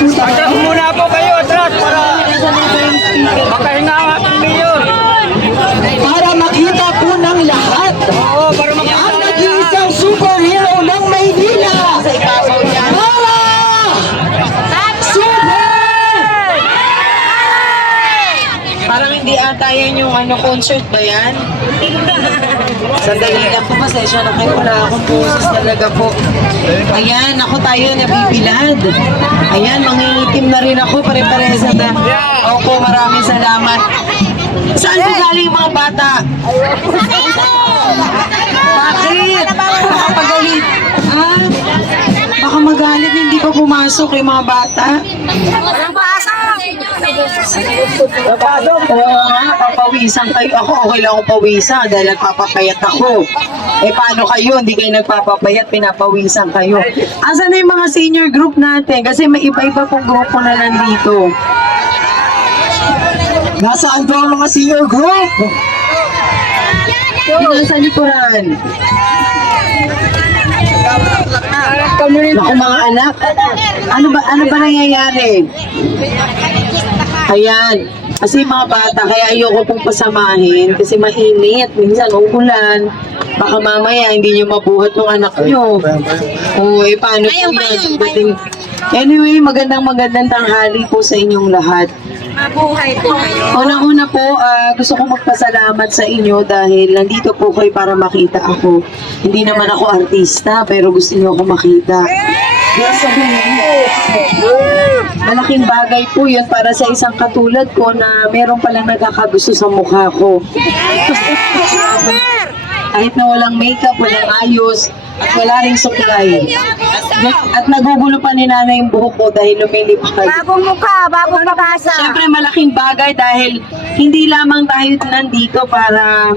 Atras muna po kayo, atras para makahinga ang ating mayor. Para makita po ng lahat Oo, para makita ang nag-iisang superhero ng Maynila. Parang hindi ata yan yung concert ba yan? Sandali lang po, pasensya na kayo. Wala akong boses talaga po. Ayan, ako tayo nabibilad. Ayan, mangingitim na rin ako. Pare-paresa na. Opo, maraming salamat. Saan po galing yung mga bata? Bakit? Baka pagalit. Ah, baka magalit, hindi pa pumasok yung mga bata. Oo nga, papawisan kayo. Ako, okay lang ako pawisan dahil nagpapapayat ako. Eh, paano kayo? Hindi kayo nagpapapayat, pinapawisan kayo. Asan na yung mga senior group natin? Kasi may iba-iba pong grupo na nandito. Nasaan po ang mga senior group? Nasa likuran. Naku mga anak, ano ba nangyayari? Ayan, kasi mga bata, kaya ayoko pong pasamahin kasi mainit, minsan uulan. Baka mamaya hindi nyo mabuhat yung anak nyo. O, paano po yan? Anyway, magandang tanghali po sa inyong lahat. Mabuhay po kayo. Unang-una po, gusto ko magpasalamat sa inyo dahil nandito po kayo para makita ako. Hindi naman ako artista, pero gusto niyo ako makita. Kaya sabihin, malaking bagay po yun para sa isang katulad ko na meron palang nagkakagusto sa mukha ko. Kahit na walang makeup, walang ayos, at wala ring suklay. At nagugulo pa ni nanay yung buhok ko dahil lumilipad. Bagong mukha, bagong pag-asa. Siyempre malaking bagay dahil hindi lamang tayo nandito para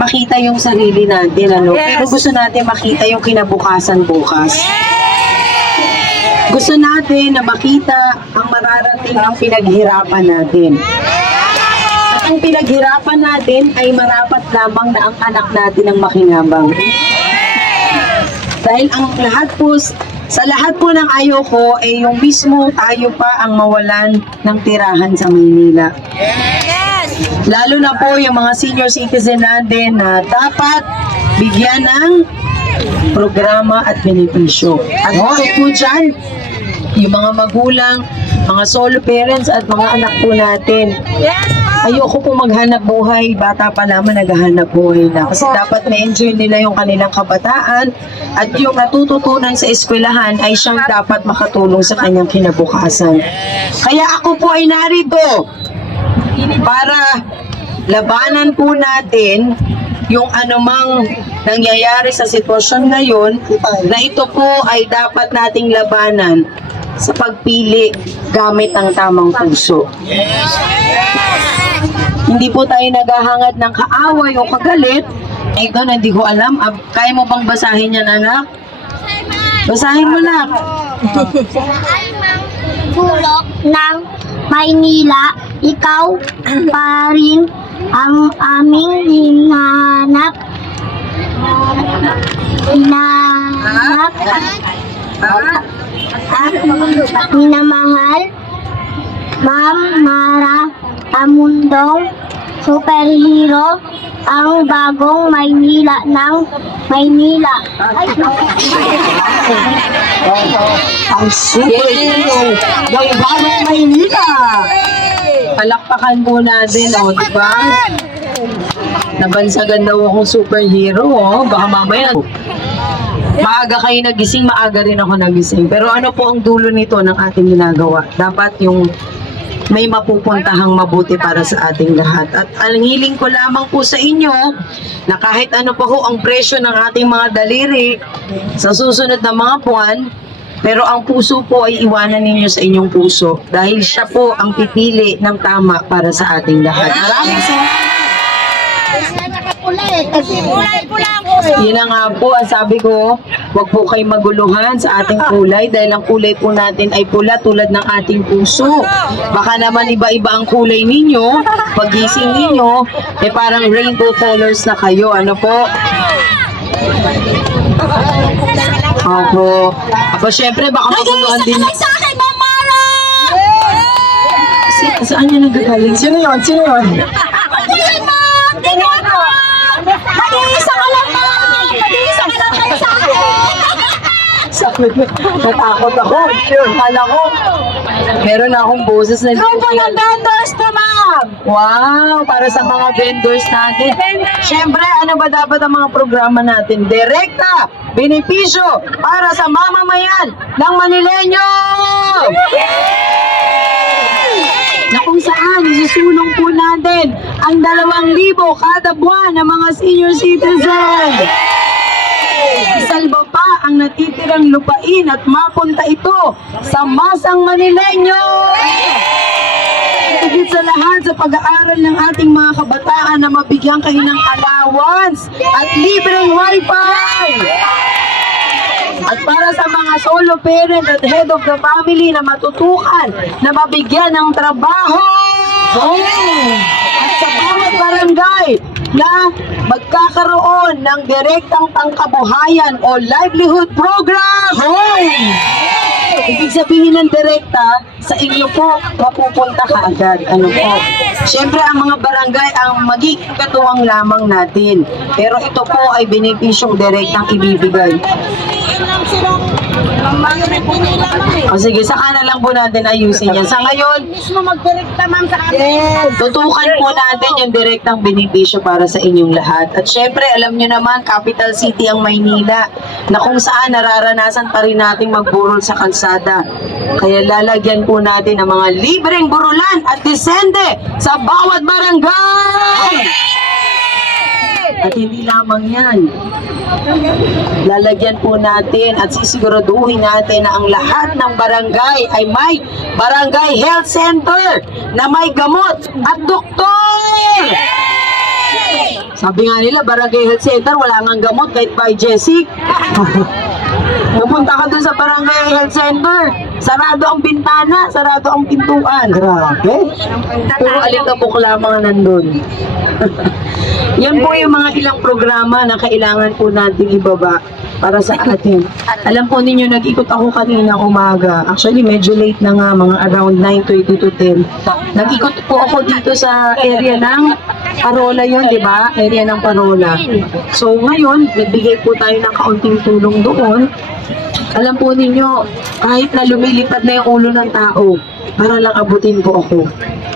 makita yung sarili natin, ano? Yes. Pero gusto natin makita yung kinabukasan bukas. Gusto natin na makita ang mararating ng pinaghirapan natin. At ang pinaghirapan natin ay marapat lamang na ang anak natin ang makinabang. Dahil ang lahat po, sa lahat po ng ayaw ko, eh yung mismo tayo pa ang mawalan ng tirahan sa Maynila. Lalo na po yung mga senior citizen natin na dapat bigyan ng programa at benepisyo. At okay po dyan, yung mga magulang, mga solo parents at mga anak po natin. Ayoko po maghanap buhay, bata pa naman naghahanap buhay na. Kasi dapat na-enjoy nila yung kanilang kabataan at yung natututunan sa eskwelahan ay siyang dapat makatulong sa kanyang kinabukasan. Kaya ako po ay narito para labanan po natin yung anumang nangyayari sa sitwasyon ngayon na ito po ay dapat nating labanan sa pagpili gamit ang tamang puso. Hindi po tayo naghahangad ng kaaway o kagalit. Ito na hindi ko alam. Kaya mo bang basahin yan, anak? Basahin mo na. Bulok ng Maynila, ikaw pa rin ang aming hinahanap. Minamahal, Ma'am Mara Amundong, superhero, ang bagong Maynila ng Maynila. Ang superhero ng Bagong Maynila. Palakpakan po natin, o, di ba? Nabansagan daw akong superhero, o. Baka mamaya, maaga kayo nagising, maaga rin ako nagising. Pero ano po ang dulo nito ng ating ginagawa? Dapat yung may mapupuntahang mabuti para sa ating lahat. At ang hiling ko lamang po sa inyo na kahit ano pa ho ang presyo ng ating mga daliri sa susunod na mga buwan, pero ang puso po ay iwanan ninyo sa inyong puso dahil siya po ang pipili ng tama para sa ating lahat. Maraming salamat. Yun na nga po, ang sabi ko, huwag po kayo maguluhan sa ating kulay dahil ang kulay po natin ay pula tulad ng ating puso. Baka naman iba-iba ang kulay ninyo, pag-gising ninyo, eh parang rainbow colors na kayo. Ano po? Opo. Syempre, baka maguluhan din. Sa akin, Ma'am Mara! Saan niya nagagaling? Sino yun? Sino yun? Ako yan, ma'am! Tingnan mo! Mag-iisa ka lang, ma'am! Mag-iisa ka lang kayo sa akin! Sabi ko, natakot ako. Kala ko, meron akong boses na Grupo ng vendors to, ma'am! Wow, para sa mga vendors natin. Siyempre, ano ba dapat ang mga programa natin? Direkta, benepisyo para sa mamamayan ng Manileño! Na kung saan isusulong po natin ang 2,000 kada buwan ng mga senior citizen. Isalba pa ang natitirang lupain at mapunta ito sa masang Manileño. Higit sa lahat sa pag-aaral ng ating mga kabataan na mabigyan kayo ng allowance at libreng wifi. At para sa mga solo parent at head of the family na matutukan na mabigyan ng trabaho. At sa bawat barangay na magkakaroon ng direktang pangkabuhayan o livelihood program. Ibig sabihin ng direkta, sa inyo po, mapupunta ka agad. Ano po? Siyempre, ang mga barangay ang magiging katuwang lamang natin. Pero ito po ay benepisyong direktang ibibigay. O sige, saka na lang po natin ayusin yan. Sa ngayon, Mismo mag-direkta, ma'am, sa akin. tutukan po natin yung direktang benepisyo para sa inyong lahat. At syempre, alam nyo naman, capital city ang Maynila, na kung saan nararanasan pa rin nating magburol sa kalsada. Kaya lalagyan po natin ng mga libreng burulan at disente sa bawat barangay! At hindi lamang yan. Lalagyan po natin at sisiguraduhin natin na ang lahat ng barangay ay may barangay health center na may gamot at doktor! Sabi nga nila, barangay health center, wala ngang gamot kahit by Jessic. Pupunta ka dun sa barangay health center, sarado ang bintana, sarado ang pintuan. Grabe. Puro alikabok lamang nandun. Yan po yung mga ilang programa na kailangan po natin ibaba para sa atin. Alam po ninyo, nag-ikot ako kanina umaga. Actually, medyo late na nga, mga around 9:30 to 10. Nag-ikot po ako dito sa area ng Parola yun, di ba? Area ng Parola. So ngayon, nagbigay po tayo ng kaunting tulong doon. Alam po ninyo, kahit na lumilipad na yung ulo ng tao, para lang abutin po ako.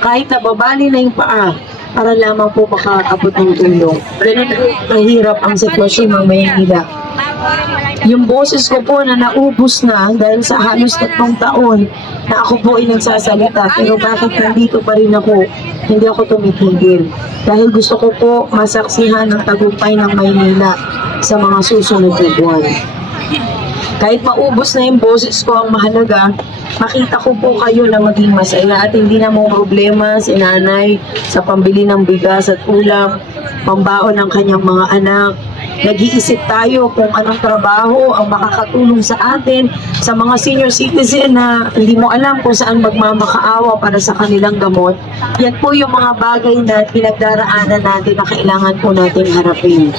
Kahit na babali na yung paa, para lamang po makaabot ng tulong. Ganun mahirap ang sitwasyon ng Maynila. Yung boses ko po na naubos na dahil sa halos 3 taon na ako po ay nagsasalita, pero bakit nandito pa rin ako, hindi ako tumitigil. Dahil gusto ko po masaksihan ang tagumpay ng Maynila sa mga susunod na buwan. Kahit maubos na yung boses ko, ang mahalaga, makita ko po kayo na maging masaya at hindi na mo problema si nanay sa pambili ng bigas at ulam, pambaon ng kanyang mga anak. Nag-iisip tayo kung anong trabaho ang makakatulong sa atin, sa mga senior citizen na hindi mo alam kung saan magmamakaawa para sa kanilang gamot. Yan po yung mga bagay na pinagdaraanan natin na kailangan po natin harapin.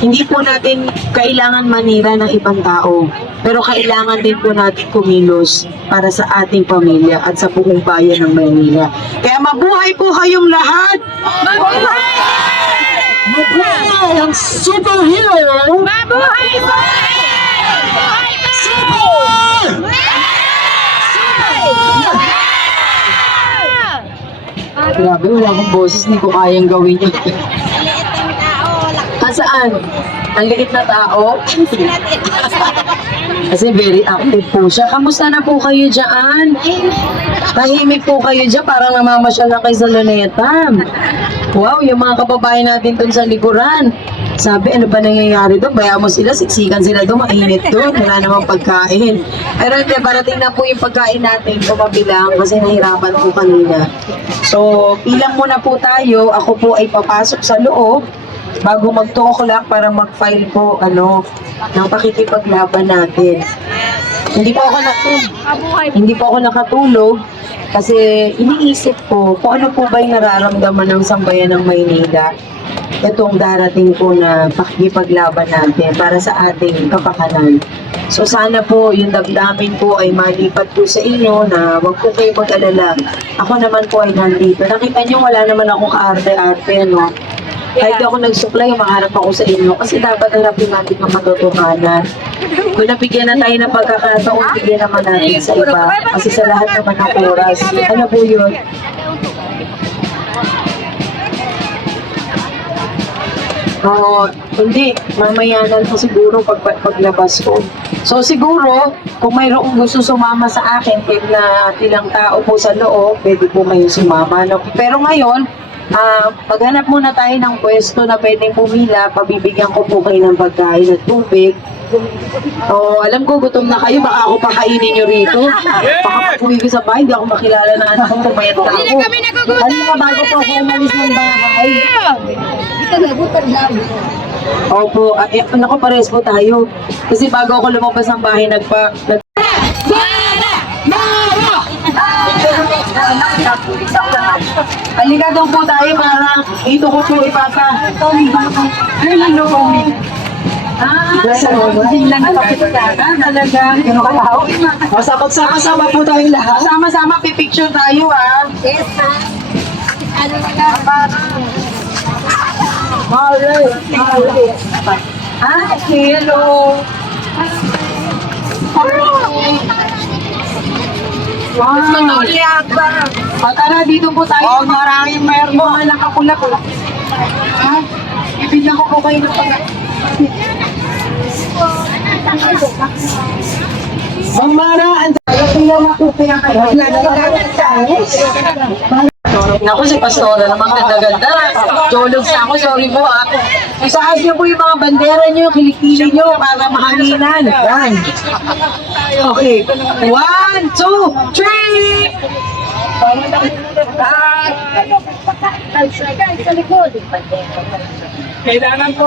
Hindi po natin kailangan manira ng ibang tao, pero kailangan din po natin kumilos para sa ating pamilya at sa buong bayan ng Maynila. Kaya mabuhay po kayong lahat! Mabuhay! Mabuhay ang superhero! Mabuhay po! Mabuhay po! Grabe, wala akong boses, hindi ko kayang gawin yun. Saan? Ang liit na tao? Kasi very active po siya. Kamusta na po kayo dyan? Tahimik po kayo dyan, parang namamasyal na kayo sa luneta. Wow, yung mga kababayan natin dun sa likuran. Sabi, ano ba nangyayari doon? Bayaan mo sila, siksikan sila doon, mainit doon, wala namang pagkain. Pero hindi, parating na po yung pagkain natin, kumabilang, kasi nahirapan po kanina. So, pilang muna po tayo, ako po ay papasok sa loob, bago mag-2 o'clock para mag-file po, ng pakikipaglaban natin. Hindi po ako nakatulog, kasi iniisip ko kung ano po ba yung nararamdaman ng sambayan ng Maynila itong darating po na pakikipaglaban natin para sa ating kapakanan. So sana po yung damdamin po ay malipat po sa inyo na wag po kayo mag-alala. Ako naman po ay nandito. Nakita niyo wala naman akong kaarte-arte, no? Kahit ako nagsuklay, maharap ako sa inyo kasi dapat harapin natin ang matotohanan. Kung nabigyan na tayo ng pagkakataon, bigyan naman natin sa iba. Kasi sa lahat naman ng oras. Ano po yun? Oo, hindi. Mamaya na po siguro paglabas ko. So siguro, kung mayroong gusto sumama sa akin, kahit na ilang tao po sa loob, pwede po kayo sumama. No? Pero ngayon, paghanap muna tayo ng pwesto na pwedeng pumila, pabibigyan ko po kayo ng pagkain at tubig. Oh, alam ko gutom na kayo, baka ako pakainin nyo rito. Baka uwi ko sa bahay, hindi ako makilala na anak ko, pumayat na ako. Alam mo, bago po ako umalis ng bahay. Opo, naku, pares po tayo. Kasi bago ako lumabas ng bahay, halika daw po tayo para dito ko po ipapa. Hello. Lang talaga. Sama-sama po tayong lahat. Sama-sama pipicture tayo Yes, ha? Ano na Hello. Wow. Tara, dito po tayo. Oh, maraming mayroon mga nakapula po. Ha? Ibigyan ko po kayo ng Mara, ang pila na po kaya kayo. Naku, si Pastora naman ganda-ganda. Jologs na ako, sorry po ah. Isaas niyo po yung mga bandera niyo, kilikili niyo para mahanginan. Yan. Okay. 1, 2, 3! Kailangan po.